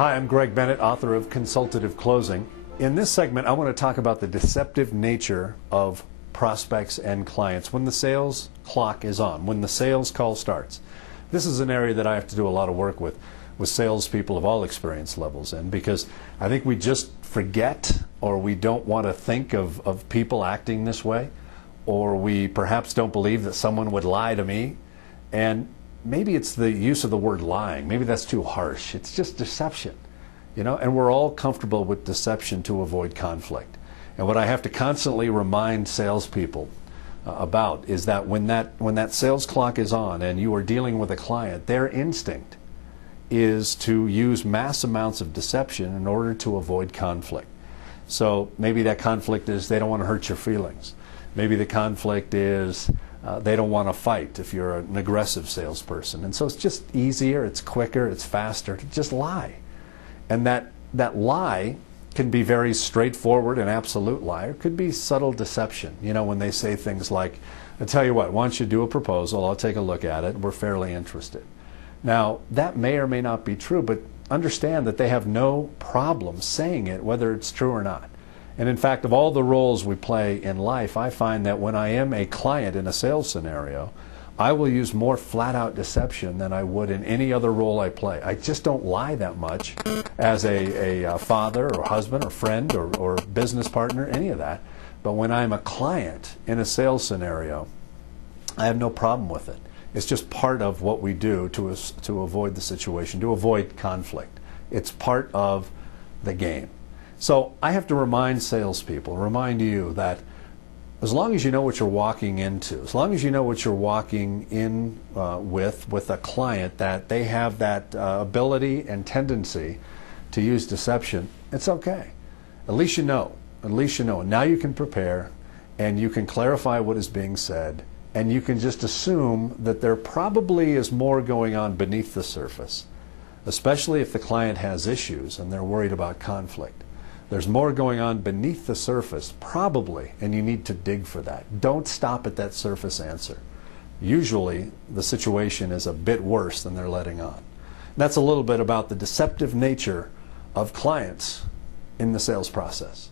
Hi, I'm Greg Bennett, author of Consultative Closing. In this segment, I want to talk about the deceptive nature of prospects and clients when the sales clock is on, when the sales call starts. This is an area that I have to do a lot of work with salespeople of all experience levels in, because I think we just forget, or we don't want to think of people acting this way, or we perhaps don't believe that someone would lie to me. And maybe it's the use of the word lying. Maybe that's too harsh. It's just deception, and we're all comfortable with deception to avoid conflict. And what I have to constantly remind salespeople about is that when that sales clock is on and you are dealing with a client, their instinct is to use mass amounts of deception in order to avoid conflict. So maybe that conflict is they don't want to hurt your feelings. Maybe the conflict is they don't want to fight if you're an aggressive salesperson. And so it's just easier, it's quicker, it's faster to just lie. And that lie can be very straightforward and absolute lie, or it could be subtle deception. When they say things like, I tell you what, why don't you do a proposal, I'll take a look at it, we're fairly interested. Now, that may or may not be true, but understand that they have no problem saying it, whether it's true or not. And in fact, of all the roles we play in life, I find that when I am a client in a sales scenario, I will use more flat-out deception than I would in any other role I play. I just don't lie that much as a father or husband or friend or business partner, any of that. But when I'm a client in a sales scenario, I have no problem with it. It's just part of what we do to avoid the situation, to avoid conflict. It's part of the game. So I have to remind salespeople, remind you that as long as you know what you're walking into, as long as you know what you're walking in with a client, that they have that ability and tendency to use deception, it's okay. At least you know. At least you know. And now you can prepare, and you can clarify what is being said, and you can just assume that there probably is more going on beneath the surface, especially if the client has issues and they're worried about conflict. There's more going on beneath the surface, probably, and you need to dig for that. Don't stop at that surface answer. Usually, the situation is a bit worse than they're letting on. And that's a little bit about the deceptive nature of clients in the sales process.